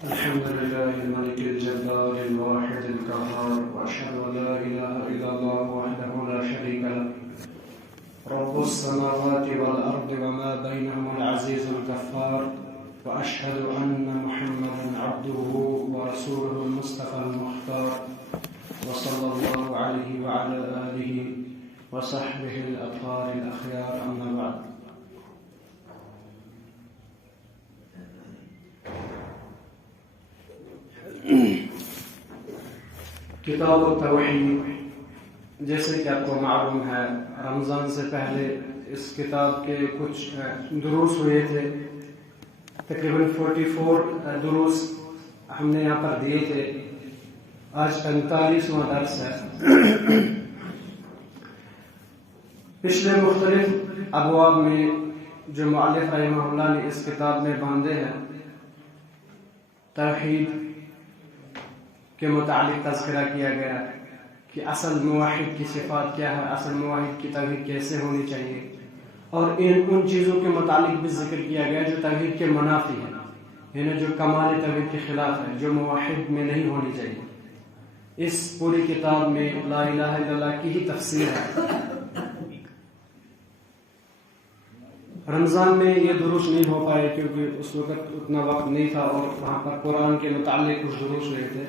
الحمد لله الملك الجبار الواحد القهار، وأشهد أن لا إله إلا الله وحده لا شريك له رب السماوات والأرض وما بينهما العزيز الغفار، وأشهد أن محمدا عبده ورسوله المصطفى المختار، وصلى الله عليه وعلى آله وصحبه الأطهار الأخيار، أما بعد. کتاب التوحید، جیسے کہ آپ کو معلوم ہے رمضان سے پہلے اس کتاب کے کچھ دروس ہوئے تھے، تقریباً 44 دروس ہم نے یہاں پر دیے تھے. آج 45واں درس ہے. پچھلے مختلف ابواب میں جو مؤلف رحمہ اللہ نے اس کتاب میں باندھے ہیں، توحید کے متعلق تذکرہ کیا گیا کہ اصل موحد کی صفات کیا ہے، اصل موحد کی توحید کیسے ہونی چاہیے، اور ان چیزوں کے متعلق بھی ذکر کیا گیا جو توحید کے منافی ہے، یعنی جو کمال توحید کے خلاف ہے، جو موحد میں نہیں ہونی چاہیے. اس پوری کتاب میں لا الہ الا اللہ کی ہی تفسیر ہے. رمضان میں یہ دروس نہیں ہو پائے کیونکہ اس وقت اتنا وقت نہیں تھا، اور وہاں پر قرآن کے متعلق کچھ دروس ہوئے تھے.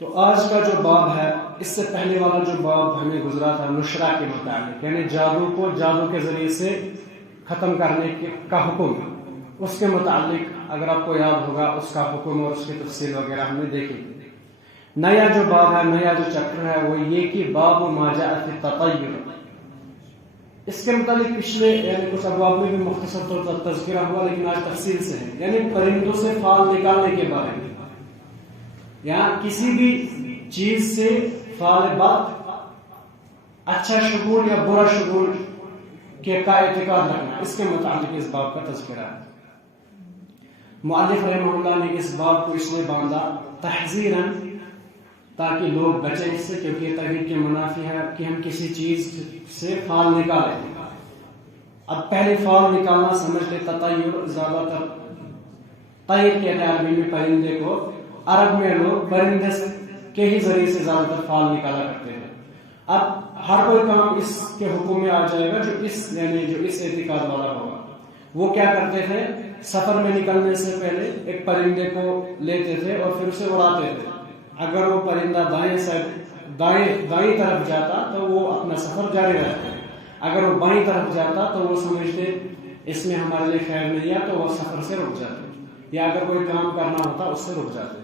تو آج کا جو باب ہے، اس سے پہلے والا جو باب ہمیں گزرا تھا نشرہ کے متعلق، یعنی جادو کو جادو کے ذریعے سے ختم کرنے کا حکم، اس کے متعلق اگر آپ کو یاد ہوگا اس کا حکم اور اس کی تفصیل وغیرہ ہم نے دیکھی. نیا جو باب ہے، نیا جو چیپٹر ہے وہ یہ کہ باب ما جاء فی التطیر. اس کے متعلق پچھلے یعنی کچھ ابواب میں بھی مختصر طور پر تذکرہ ہوا، لیکن آج تفصیل سے ہے، یعنی پرندوں سے فال نکالنے کے بارے میں، یا کسی بھی چیز سے فعل بد، اچھا شگون یا برا شگون کے کا اعتقاد رکھنا، اس کے متعلق اس باب کا تذکرہ ہے. مؤلف رحمہ اللہ نے اس باب کو اس لیے باندھا تحذیراً، تاکہ لوگ بچیں اس سے، کیونکہ یہ توحید کے منافی ہے کہ ہم کسی چیز سے فعل نکالیں. اب پہلے فعل نکالنا سمجھتے تطیر، زیادہ تر طیر کہتے ہیں عربی میں پرندے کو، عرب میں لوگ پرندے کے ہی ذریعے سے زیادہ تر فعل نکالا کرتے ہیں. اب ہر کوئی کام اس کے حکم میں آ جائے گا جو اس اعتقاد والا ہوگا. وہ کیا کرتے تھے، سفر میں نکلنے سے پہلے ایک پرندے کو لیتے تھے اور پھر اسے اڑاتے تھے. اگر وہ پرندہ دائیں طرف جاتا تو وہ اپنا سفر جاری رکھتے، اگر وہ بائیں طرف جاتا تو وہ سمجھتے اس میں ہمارے لیے خیر نہیں ہے تو وہ سفر سے رک جاتے، یا اگر کوئی کام کرنا ہوتا اس سے رک جاتے.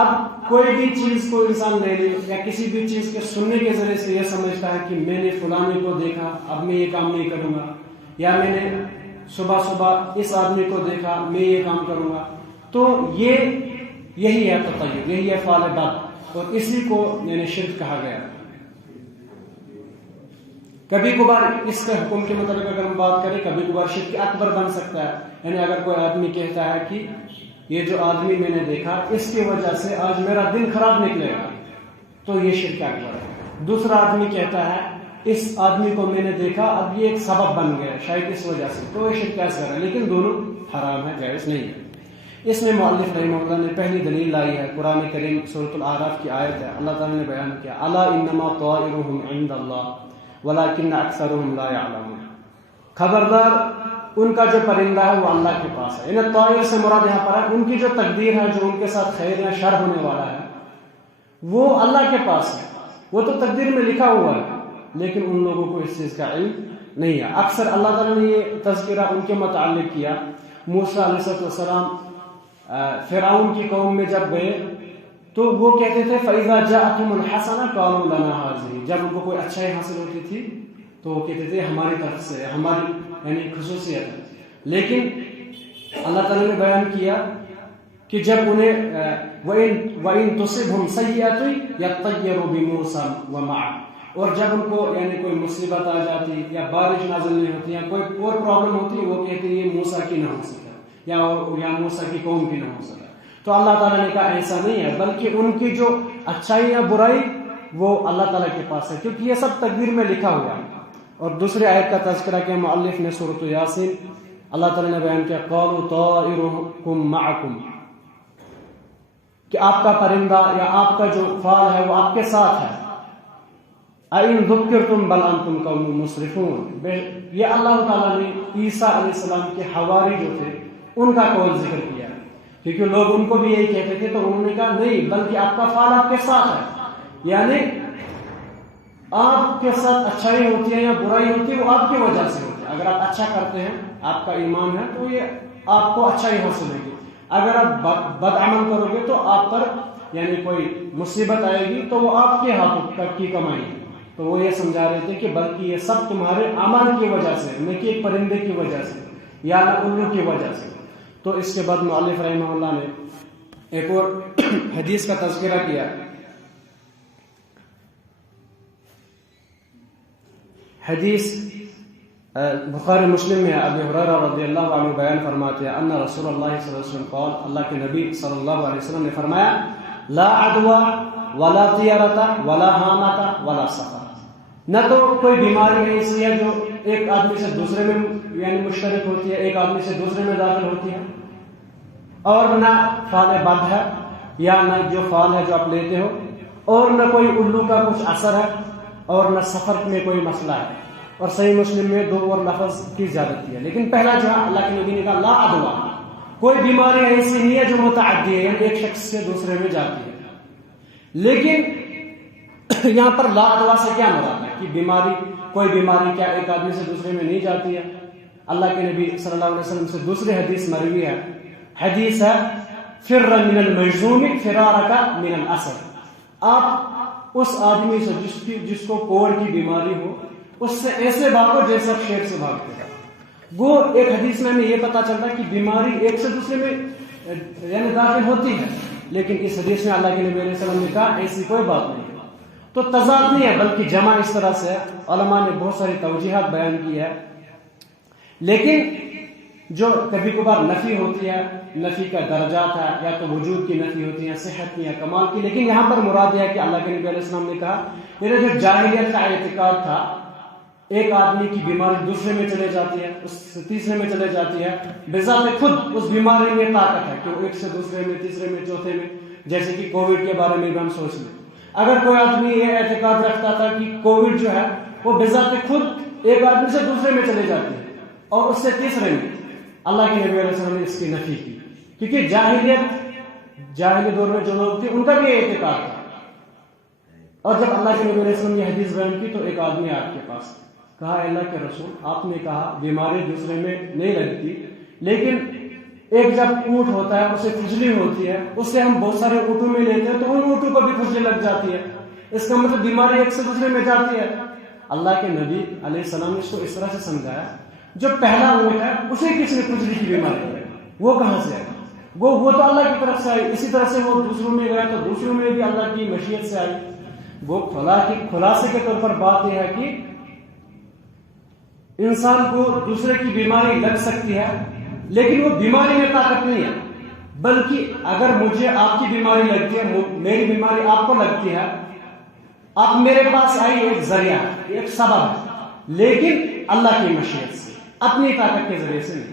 اب کوئی بھی چیز کو انسان لے لے یا کسی بھی چیز کے سننے کے ذریعے سے یہ سمجھتا ہے کہ میں نے فلانے کو دیکھا اب میں یہ کام نہیں کروں گا، یا میں نے صبح اس آدمی کو دیکھا میں یہ کام کروں گا. تو یہی ہے تطیر، یہی ہے فعل بد، اور اسی کو یعنی شرک کہا گیا. کبھی کبھار اس کے حکم کے مطابق اگر ہم بات کریں، کبھی کبھار شرک اکبر بن سکتا ہے. یعنی اگر کوئی آدمی کہتا ہے کہ یہ جو آدمی میں نے دیکھا اس کی وجہ سے آج میرا دن خراب نکلے گا، تو یہ شرک اکبر ہے. دوسرا آدمی کہتا ہے اس آدمی کو میں نے دیکھا اب یہ ایک سبب بن گیا شاید اس وجہ سے، تو یہ شرک اصغر ہے، لیکن دونوں حرام ہے، جائز نہیں ہے. اس میں مؤلف رحمہ اللہ نے پہلی دلیل لائی ہے قرآن کریم سورۃ الاعراف کی آیت ہے. اللہ تعالیٰ نے بیان کیا الا انما طائرهم عند اللہ ولكن اکثرهم لا يعلمون. خبردار ان کا جو پرندہ ہے وہ اللہ کے پاس ہے. یعنی طائر سے مراد یہاں پر ہے ان کی جو تقدیر ہے، جو ان کے ساتھ خیر یا شر ہونے والا ہے وہ اللہ کے پاس ہے، وہ تو تقدیر میں لکھا ہوا ہے، لیکن ان لوگوں کو اس چیز کا علم نہیں ہے. اکثر اللہ تعالیٰ نے یہ تذکرہ ان کے متعلق کیا. موسیٰ علیہ السلام فرعون کی قوم میں جب گئے تو وہ کہتے تھے فَإِذَا جَاءَتْهُمُ الْحَسَنَةُ قَالُوا لَنَا هَٰذِهِ. جب ان کو کوئی اچھائی حاصل ہوتی تھی تو وہ کہتے تھے ہماری طرف سے، ہماری یعنی خصوصیت ہے. لیکن اللہ تعالیٰ نے بیان کیا کہ جب انہیں وَإِن تُصِبْهُمْ سَيِّئَةٌ يَطَّيَّرُوا بِمُوسَىٰ وَمَعَهُ، اور جب ان کو یعنی کوئی مصیبت آ جاتی یا بارش نازل نہیں ہوتی یا کوئی اور پرابلم ہوتی، وہ کہتے یہ موسیٰ کی نہ ہو سکا یا موسیٰ کی قوم کی نہ ہو سکا. تو اللہ تعالیٰ نے کہا ایسا نہیں ہے، بلکہ ان کی جو اچھائی یا برائی وہ اللہ تعالیٰ کے پاس ہے، کیونکہ یہ سب تقدیر میں لکھا ہوا ہے. اور دوسرے آیت کا تذکرہ کیا مؤلف نے سورۃ یاسین اللہ تعالیٰ نے بیان کیا قالوا طائرکم معکم، کہ آپ کا پرندہ یا آپ کا جو فال ہے وہ آپ کے ساتھ ہے. اَإِن ذُكِّرْتُمْ بَلْ أَنْتُمْ قَوْمٌ مُسْرِفُونَ، یہ اللہ تعالیٰ نے عیسیٰ علیہ السلام کے حواری جو تھے ان کا قول ذکر کیا، کیونکہ لوگ ان کو بھی یہی کہتے تھے، تو انہوں نے کہا نہیں، بلکہ آپ کا فال آپ کے ساتھ ہے، یعنی آپ کے ساتھ اچھائی ہوتی ہے یا برائی ہوتی ہے وہ آپ کی وجہ سے ہوتی ہے. اگر آپ اچھا کرتے ہیں، آپ کا ایمان ہے، تو یہ آپ کو اچھائی حاصل ہوگی. اگر آپ بد عمل کرو گے تو آپ پر یعنی کوئی مصیبت آئے گی، تو وہ آپ کے ہاتھوں کی کمائی ہے. تو وہ یہ سمجھا رہے تھے کہ بلکہ یہ سب تمہارے عمل کی وجہ سے، نہ کہ ایک پرندے کی وجہ سے یا الو کی وجہ سے. تو اس کے بعد مؤلف رحمہ اللہ نے ایک اور حدیث کا تذکرہ کیا. حدیث بخاری مسلم میں ابی ہریرہ رضی اللہ عنہ بیان فرماتے ہیں ان رسول اللہ صلی اللہ علیہ وسلم قال، اللہ کے نبی صلی اللہ علیہ وسلم نے فرمایا لا عدوى ولا طیرۃ ولا حامۃ ولا سفر، نہ تو کوئی بیماری ایسی ہے جو ایک آدمی سے دوسرے میں یعنی مشترک ہوتی ہے، ایک آدمی سے دوسرے میں داخل ہوتی ہے، اور نہ فال بد ہے یا نہ جو فال ہے جو آپ لیتے ہو، اور نہ کوئی الو کا کچھ اثر ہے، اور نہ سفر میں کوئی مسئلہ ہے. اور صحیح مسلم میں 2 اور لفظ کی زیادتی ہے، لیکن پہلا جو ہے اللہ کے نبی نے کہا لا عدوى، کوئی بیماری ایسی نہیں ہے جو متعدی ہے، یعنی ایک شخص سے دوسرے میں جاتی ہے. لیکن یہاں پر لا عدوى سے کیا مراد ہے کہ بیماری، کوئی بیماری کیا ایک آدمی سے دوسرے میں نہیں جاتی ہے؟ اللہ کے نبی صلی اللہ علیہ وسلم سے دوسری حدیث مروی ہے، حدیث ہے فر من المجذوم فرارک من الاسد، آپ اس آدمی سے جس کو کوڑ کی بیماری ہو اس سے ایسے بھاگو جیسے آپ شیر سے بھاگتے ہیں. وہ ایک حدیث میں ہمیں یہ پتا چلتا ہے کہ بیماری ایک سے دوسرے میں یعنی داخل ہوتی ہے، لیکن اس حدیث میں اللہ کے نبی علیہ السلام نے کہا ایسی کوئی بات نہیں ہے. تو تضاد نہیں ہے، بلکہ جمع اس طرح سے ہے. علماء نے بہت ساری توجیحات بیان کی ہے، لیکن جو کبھی کبھار نفی ہوتی ہے، نفی کا درجات ہے، یا تو وجود کی نفی ہوتی ہے، صحت کی یا کمال کی، لیکن یہاں پر مراد ہے کہ اللہ کے نبی علیہ السلام نے کہا یہ جو جاہلیت کا اعتقاد تھا، ایک آدمی کی بیماری دوسرے میں چلے جاتی ہے، اس سے تیسرے میں چلے جاتی ہے، بذات خود اس بیماری میں طاقت ہے کہ وہ ایک سے دوسرے میں، تیسرے میں، چوتھے میں، جیسے کہ کووڈ کے بارے میں بھی ہم سوچ لیں. اگر کوئی آدمی یہ اعتقاد رکھتا تھا کہ کووڈ جو ہے وہ بذات خود ایک آدمی سے دوسرے میں چلے جاتی ہے اور اس سے تیسرے میں، اللہ کے نبی علیہ السلام نے اس کی نفی کی، کیونکہ جاہلی دور میں جو لوگ تھے ان کا بھی یہ اعتقاد تھا. اور جب اللہ کے نبی علیہ السلام نے حدیث بیان کی تو ایک آدمی آپ کے پاس کہا اللہ کے رسول، آپ نے کہا بیماری دوسرے میں نہیں لگتی، لیکن ایک جب اونٹ ہوتا ہے اسے کھجلی ہوتی ہے، اس سے ہم بہت سارے اونٹوں میں لیتے ہیں تو ان اونٹوں کو بھی کھجلی لگ جاتی ہے، اس کا مطلب بیماری ایک سے دوسرے میں جاتی ہے. اللہ کے نبی علیہ السلام نے اس کو اس طرح سے سمجھایا جو پہلا اونٹ ہے اسے کس نے کھجلی کی بیماری ہے، وہ کہاں سے آئی؟ وہ تو اللہ کی طرف سے آئی. اسی طرح سے وہ دوسروں میں گیا تو دوسروں میں بھی اللہ کی مشیت سے آئی. وہ خلاصے کے طور پر بات یہ ہے کہ انسان کو دوسرے کی بیماری لگ سکتی ہے، لیکن وہ بیماری میں طاقت نہیں ہے، بلکہ اگر مجھے آپ کی بیماری لگتی ہے، میری بیماری آپ کو لگتی ہے، آپ میرے پاس آئی ایک ذریعہ، ایک سبب ہے، لیکن اللہ کی مشیت سے، اپنی طاقت کے ذریعے سے نہیں،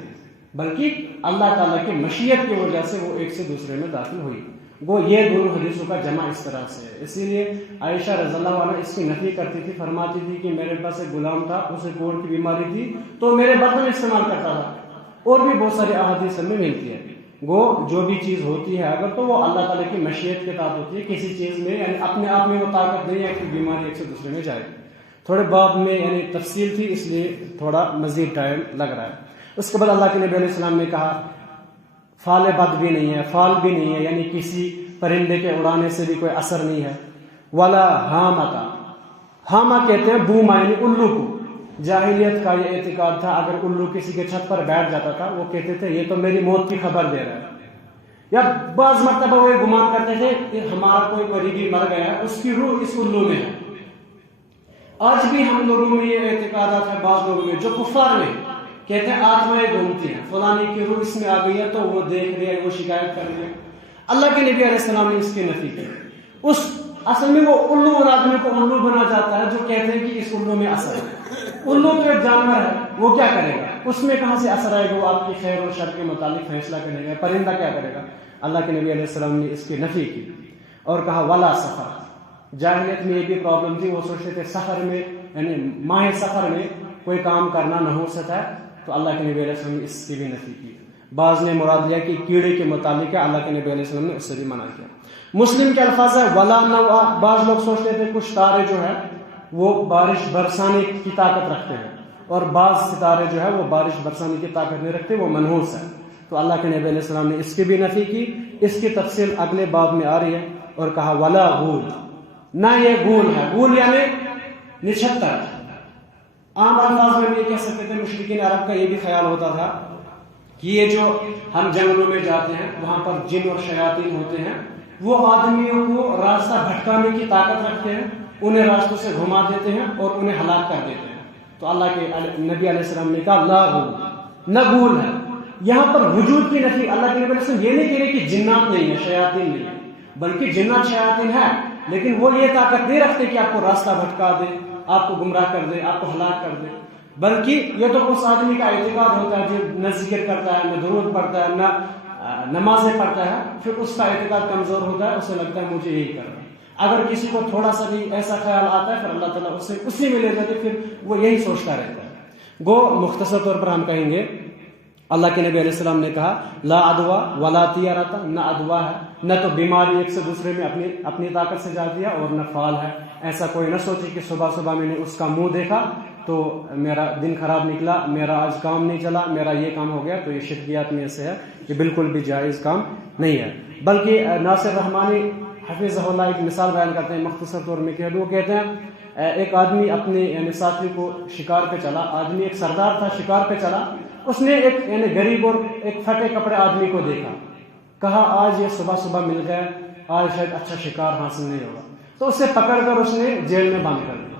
بلکہ اللہ تعالیٰ کی مشیت کی وجہ سے وہ ایک سے دوسرے میں داخل ہوئی. وہ یہ دونوں حدیثوں کا جمع اس طرح سے ہے. اسی لیے عائشہ رضی اللہ عنہا اس کی نفی کرتی تھی، فرماتی تھی کہ میرے پاس ایک غلام تھا، اسے کوڑ کی بیماری تھی تو میرے برتن استعمال کرتا تھا. اور بھی بہت ساری احادیث میں ملتی ہے. وہ جو بھی چیز ہوتی ہے اگر تو وہ اللہ تعالیٰ کی مشیت کے تحت ہوتی ہے، کسی چیز میں یعنی اپنے آپ میں وہ طاقت نہیں ہے کہ بیماری ایک سے دوسرے میں جائے. تھوڑے بعد میں یعنی تفصیل تھی، اس لیے تھوڑا مزید ٹائم لگ رہا ہے. اس کے بعد اللہ کے نبی علیہ السلام نے کہا فال بد بھی نہیں ہے، فال بھی نہیں ہے، یعنی کسی پرندے کے اڑانے سے بھی کوئی اثر نہیں ہے. ولا حامتا، حاما کہتے ہیں بوما یعنی الو کو. جاہلیت کا یہ اعتقاد تھا اگر الو کسی کے چھت پر بیٹھ جاتا تھا وہ کہتے تھے یہ تو میری موت کی خبر دے رہا ہے، یا بعض مرتبہ وہ یہ گمان کرتے تھے کہ ہمارا کوئی قریبی مر گیا ہے، اس کی روح اس الو میں ہے. آج بھی ہم لوگوں میں یہ اعتقادات ہیں، بعض لوگوں میں جو کفار میں کہتے ہیں آتمائیں گھومتی ہیں، فلانی کی روح اس میں آ گئی ہے تو وہ دیکھ رہی ہے، وہ شکایت کر رہی ہے. اللہ کے نبی علیہ السلام نے اس کی نفی کی. اصل میں وہ الو اور آدمی کو الو بنا جاتا ہے جو کہتے ہیں کہ اس الو میں اثر ہے. الو تو ایک جانور ہے، وہ کیا کرے گا؟ اس میں کہاں سے اثر آئے گا وہ آپ کی خیر و شر کے متعلق فیصلہ کرنے گا؟ پرندہ کیا کرے گا؟ اللہ کے نبی علیہ السلام نے اس کی نفی کی اور کہا ولا سفر. جاہلیت میں یہ بھی پرابلم تھی، وہ سوچتے تھے سفر میں یعنی ماہ سفر میں کوئی کام کرنا نحوست ہے، تو اللہ کے نبی علیہ السلام نے اس کی بھی نفی کی. بعض نے مراد لیا کہ کیڑے کے متعلق ہے، اللہ کے نبی علیہ السلام نے اس سے بھی منع کیا. مسلم کے الفاظ ہے ولا نوا. بعض لوگ سوچتے تھے کچھ تارے جو ہے وہ بارش برسانے کی طاقت رکھتے ہیں، اور بعض ستارے جو ہے وہ بارش برسانے کی طاقت نہیں رکھتے، وہ منحوس ہے. تو اللہ کے نبی علیہ السلام نے اس کی بھی نفی کی. اس کی تفصیل اگلے باب میں آ رہی ہے. اور کہا ولا غول، نہ یہ غول ہے. غول یعنی نچھتر. عام الفاظ میں یہ کہہ سکتے تھے مشرکین عرب کا یہ بھی خیال ہوتا تھا کہ یہ جو ہم جنگلوں میں جاتے ہیں وہاں پر جن اور شیاطین ہوتے ہیں، وہ آدمیوں کو راستہ بھٹکانے کی طاقت رکھتے ہیں، انہیں راستوں سے گھما دیتے ہیں اور انہیں ہلاک کر دیتے ہیں. تو اللہ کے نبی علیہ السلام نے کہا لا غول، نہ غول ہے. یہاں پر وجود کی نفی. اللہ کے نبی علیہ السلام یہ نہیں کہہ رہے کہ جنات نہیں ہے، شیاطین نہیں ہے، بلکہ جنات شیاطین ہے، لیکن وہ یہ طاقت نہیں رکھتے کہ آپ کو راستہ بھٹکا دے، آپ کو گمراہ کر دے، آپ کو ہلاک کر دے. بلکہ یہ تو اس آدمی کا اعتقاد ہوتا ہے جو نہ ذکر کرتا ہے، نہ درود پڑھتا ہے، نہ نمازیں پڑھتا ہے، پھر اس کا اعتقاد کمزور ہوتا ہے، اسے لگتا ہے مجھے یہی کرنا. اگر کسی کو تھوڑا سا بھی ایسا خیال آتا ہے پھر اللہ تعالیٰ اسے اسی میں لے جاتے، پھر وہ یہی سوچتا رہتا ہے. گو مختصر طور پر ہم کہیں گے اللہ کے نبی علیہ السلام نے کہا لا ادوا ولا طیرۃ، نہ ادوا ہے، نہ تو بیماری ایک سے دوسرے میں اپنی طاقت سے جاتی ہے، اور نہ فال ہے. ایسا کوئی نہ سوچے کہ صبح صبح میں نے اس کا منہ دیکھا تو میرا دن خراب نکلا، میرا آج کام نہیں چلا، میرا یہ کام ہو گیا. تو یہ شرکیات میں سے ہے، یہ بالکل بھی جائز کام نہیں ہے. بلکہ ناصر رحمانی حفظہ اللہ ایک مثال بیان کرتے ہیں مختصر طور میں کہ وہ کہتے ہیں ایک آدمی اپنے یعنی ساتھی کو شکار پہ چلا. آدمی ایک سردار تھا، شکار پہ چلا. اس نے ایک یعنی غریب اور ایک پھٹے کپڑے آدمی کو دیکھا، کہا آج یہ صبح صبح مل گیا، آج شاید اچھا شکار حاصل نہیں ہوگا. تو اسے پکڑ کر اس نے جیل میں بند کر دیا.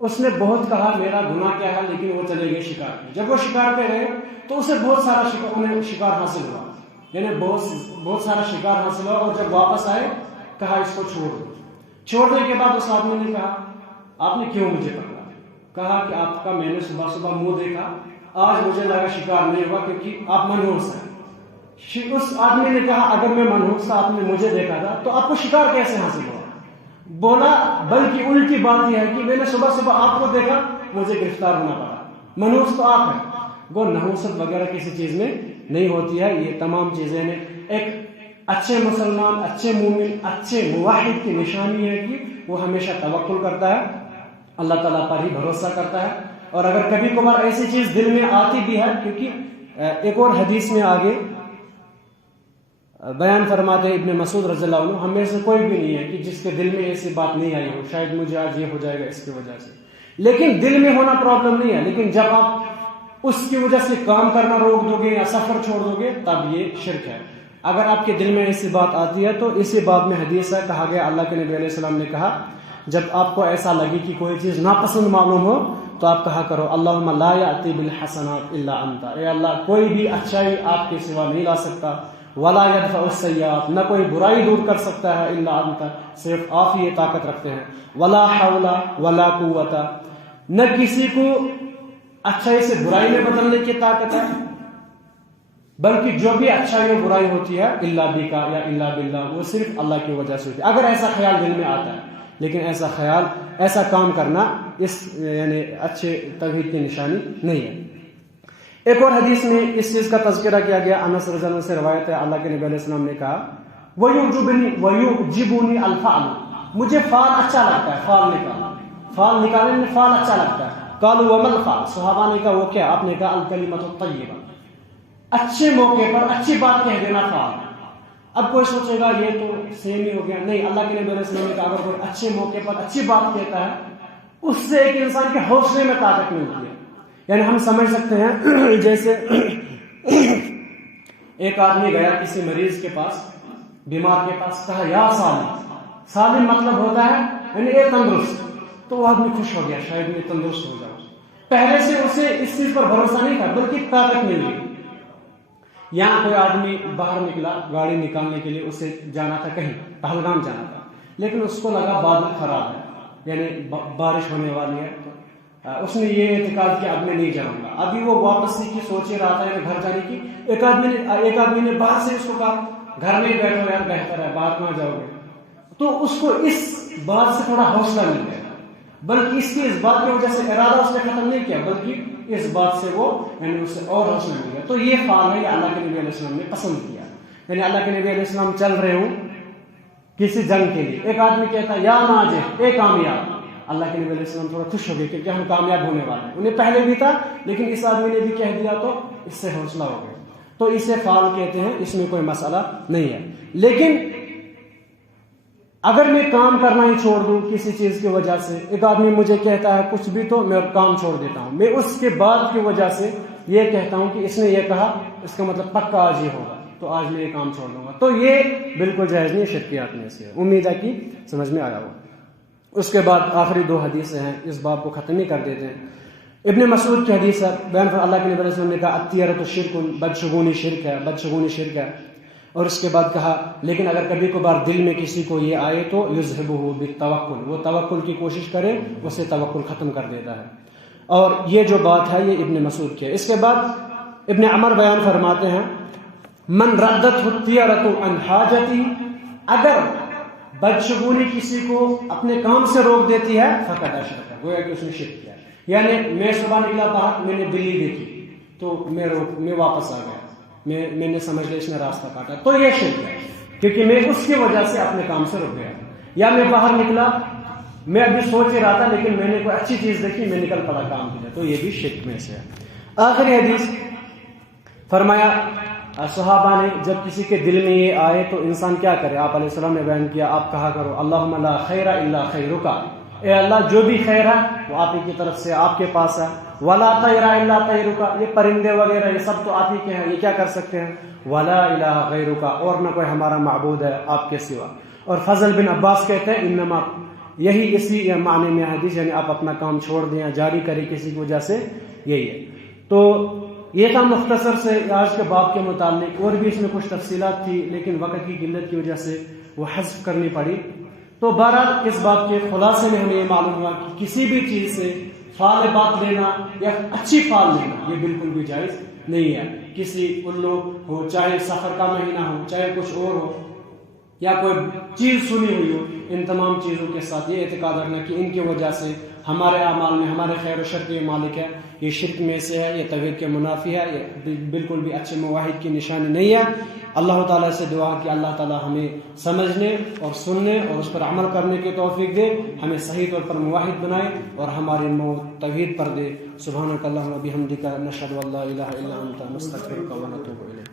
اس نے بہت کہا میرا گناہ کیا ہے، لیکن وہ چلے گئے شکار پہ. جب وہ شکار پہ گئے تو اسے بہت سارا شکار حاصل ہوا، یعنی بہت سارا شکار حاصل ہوا. اور جب واپس آئے کہا اس کو چھوڑ دو. چھوڑنے کے بعد اس آدمی نے کہا آپ نے کیوں مجھے پکڑا؟ کہا کہ آپ کا میں نے صبح صبح منہ دیکھا، آج مجھے لگا شکار نہیں ہوا کیونکہ آپ منحوس ہیں. اس آدمی نے کہا اگر میں منحوس تھا، آپ نے مجھے دیکھا تھا، تو آپ کو شکار کیسے حاصل ہوا؟ بولا بلکہ الٹی بات یہ ہے کہ میں نے صبح صبح آپ کو دیکھا، مجھے گرفتار ہونا پڑا. منحوس تو آپ ہیں. وہ نحوست وغیرہ کسی چیز میں نہیں ہوتی ہے. یہ تمام چیزیں نے ایک اچھے مسلمان، اچھے مومن، اچھے موحد کی نشانی ہے کہ وہ ہمیشہ توکل کرتا ہے، اللہ تعالیٰ پر ہی بھروسہ کرتا ہے. اور اگر کبھی کبھار ایسی چیز دل میں آتی بھی ہے، کیونکہ ایک اور حدیث میں آگے بیان فرماتے ہیں ابن مسعود رضی اللہ عنہ، ہم میں سے کوئی بھی نہیں ہے کہ جس کے دل میں ایسی بات نہیں آئی ہو شاید مجھے آج یہ ہو جائے گا اس کی وجہ سے. لیکن دل میں ہونا پرابلم نہیں ہے، لیکن جب آپ اس کی وجہ سے کام کرنا روک دو گے یا سفر چھوڑ دو گے تب یہ شرک ہے. اگر آپ کے دل میں ایسی بات آتی ہے تو اسی باب میں حدیث ہے، کہا گیا اللہ کے نبی علیہ السلام نے کہا جب آپ کو ایسا لگے کہ کوئی چیز ناپسند معلوم ہو تو آپ کہا کرو اللہم لا یأتی بالحسنات الا انت، اے اللہ کوئی بھی اچھائی آپ کے سوا نہیں لا سکتا، ولا یدفع السیئات، نہ کوئی برائی دور کر سکتا ہے الا انت، صرف آپ ہی یہ طاقت رکھتے ہیں. ولا حول ولا قوت، نہ کسی کو اچھائی سے برائی میں بدلنے کی طاقت ہے، بلکہ جو بھی اچھائی اور برائی ہوتی ہے الا بکا یا الا باللہ، وہ صرف اللہ کی وجہ سے ہوتی ہے. اگر ایسا خیال دل میں آتا ہے، لیکن ایسا کام کرنا اس یعنی اچھے توحید کی نشانی نہیں ہے. ایک اور حدیث میں اس چیز کا تذکرہ کیا گیا، انس رضی اللہ عنہ سے روایت ہے، اللہ کے نبی علیہ السلام نے کہا وَيُعْجِبُنِي الْفَعْلُ، مجھے فعل اچھا لگتا ہے، فعل نکالنے میں فعل اچھا لگتا ہے. قالوا وما الفعل، صحابہ نے کہا وہ کیا؟ آپ نے کہا الکلمۃ الطیبہ، اچھے موقع پر اچھی بات کہہ دینا فعل. اب کوئی سوچے گا یہ تو سیم ہی ہو گیا، نہیں. اللہ کے نبی علیہ السلام نے کہا اگر کوئی اچھے موقع پر اچھی بات کہتا ہے اس سے ایک انسان کے حوصلے میں طاقت ملتی ہے. یعنی ہم سمجھ سکتے ہیں جیسے ایک آدمی گیا کسی مریض کے پاس، بیمار کے پاس، کہا یا سالم. سالم مطلب ہوتا ہے یعنی اے تندرست. تو وہ آدمی خوش ہو گیا شاید میں تندرست ہو جاؤں. پہلے سے اسے اس چیز پر بھروسہ نہیں تھا بلکہ طاقت مل گئی. یہاں کوئی آدمی باہر نکلا گاڑی نکالنے کے لیے، اسے جانا تھا کہیں پہلگام جانا تھا، لیکن اس کو لگا بادل خراب ہے یعنی بارش ہونے والی ہے. تو اس نے یہ اعتقاد کیا اب میں نہیں جاؤں گا. ابھی وہ واپسی کی سوچ ہی رہا تھا گھر جانے کی. ایک آدمی نے باہر سے اس کو کہا گھر میں ہی بیٹھو یار بہتر ہے, باہر کہاں جاؤ گے. تو اس کو اس بات سے تھوڑا حوصلہ مل گیا, بلکہ اس کی اس بات کی وجہ سے ارادہ اس نے ختم نہیں کیا, بلکہ اس بات سے وہ یعنی اس سے اور حوصلہ مل گیا. تو یہ فعل ہے یہ اللہ کے نبی علیہ السلام نے پسند کیا. یعنی اللہ کے نبی علیہ السلام چل رہے ہوں کسی جنگ کے لیے, ایک آدمی کہتا ہے یا ناجح اے کامیاب. اللہ کے نبی علیہ السلام تھوڑا خوش ہو گئے کہ ہم کامیاب ہونے والے ہیں. انہیں پہلے بھی تھا لیکن اس آدمی نے بھی کہہ دیا تو اس سے حوصلہ ہو گیا. تو اسے فعل کہتے ہیں, اس میں کوئی مسئلہ نہیں ہے. لیکن اگر میں کام کرنا ہی چھوڑ دوں کسی چیز کی وجہ سے, ایک آدمی مجھے کہتا ہے کچھ بھی تو میں کام چھوڑ دیتا ہوں, میں اس کے بعد کی وجہ سے یہ کہتا ہوں کہ اس نے یہ کہا اس کا مطلب پکا آج یہ ہوگا تو آج میں یہ کام چھوڑ دوں گا, تو یہ بالکل جائز نہیں, شرکیات میں سے ہے. امید ہے کہ سمجھ میں آیا ہو. اس کے بعد آخری 2 حدیثیں ہیں, اس باب کو ختم ہی کر دیتے ہیں. ابن مسعود کی حدیث ہے, بیان پر اللہ کے نبی علیہ السلام نے کہا الطیرۃ شرک, بدشگونی شرک ہے, بدشگونی شرک ہے. اور اس کے بعد کہا لیکن اگر کبھی کبھار دل میں کسی کو یہ آئے تو یذہبہ بالتوکل, وہ توکل کی کوشش کرے, اسے توکل ختم کر دیتا ہے. اور یہ جو بات ہے یہ ابن مسعود کی ہے. اس کے بعد ابن عمر بیان فرماتے ہیں من ردت الطیرۃ عن حاجتی, اگر بدشگونی کسی کو اپنے کام سے روک دیتی ہے فقط اشرک, گویا کہ اس نے شرک کیا. یعنی میں صبح نکلا باہر, میں نے بلی دیکھی تو میں واپس آ گیا, میں نے سمجھ لیا اس نے راستہ کاٹا, تو یہ شرک ہے کیونکہ میں اس کی وجہ سے اپنے کام سے رک گیا. یا میں باہر نکلا, میں ابھی سوچ ہی رہا تھا لیکن میں نے کوئی اچھی چیز دیکھی, میں نکل پڑا کام کے لیے, تو یہ بھی شرک میں سے ہے. آخری حدیث فرمایا صحابہ نے جب کسی کے دل میں یہ آئے تو انسان کیا کرے. آپ علیہ السلام نے بیان کیا, آپ کہا کرو اللہم لا خیر الا خیرک, اے اللہ جو بھی خیر ہے وہ آپ ہی کی طرف سے, آپ کے پاس ہے. ولا طیر الا طیرک, یہ پرندے وغیرہ یہ سب تو آپ ہی کے ہیں, یہ کیا کر سکتے ہیں. ولا الہ غیرک, اور نہ کوئی ہمارا معبود ہے آپ کے سوا. اور فضل بن عباس کہتے ہیں انما, یہی اسی معنی میں حدیث, یعنی آپ اپنا کام چھوڑ دیں یا جاری کریں کسی کی وجہ سے, یہی ہے. تو یہ تھا مختصر سے آج کے باب کے متعلق, اور بھی اس میں کچھ تفصیلات تھی لیکن وقت کی قلت کی وجہ سے وہ حذف کرنی پڑی. تو بہرحال اس بات کے خلاصے میں ہمیں یہ معلوم ہوا کہ کسی بھی چیز سے فعل بات لینا یا اچھی فعل لینا یہ بالکل بھی جائز نہیں ہے. کسی الو ہو, چاہے سفر کا مہینہ ہو, چاہے کچھ اور ہو, یا کوئی چیز سنی ہوئی ہو, ان تمام چیزوں کے ساتھ یہ اعتقاد رکھنا کہ ان کی وجہ سے ہمارے اعمال میں ہمارے خیر و شر کے مالک ہے, یہ شرک میں سے ہے, یہ توحید کے منافی ہے, یہ بالکل بھی اچھے موحد کی نشانی نہیں ہے. اللہ تعالیٰ سے دعا کہ اللہ تعالیٰ ہمیں سمجھنے اور سننے اور اس پر عمل کرنے کی توفیق دے, ہمیں صحیح طور پر موحد بنائے اور ہماری موت توحید پر دے. سبحانک اللہم و بحمدک, نشہد ان لا الہ الا انت, نستغفرک و نتوب الیک.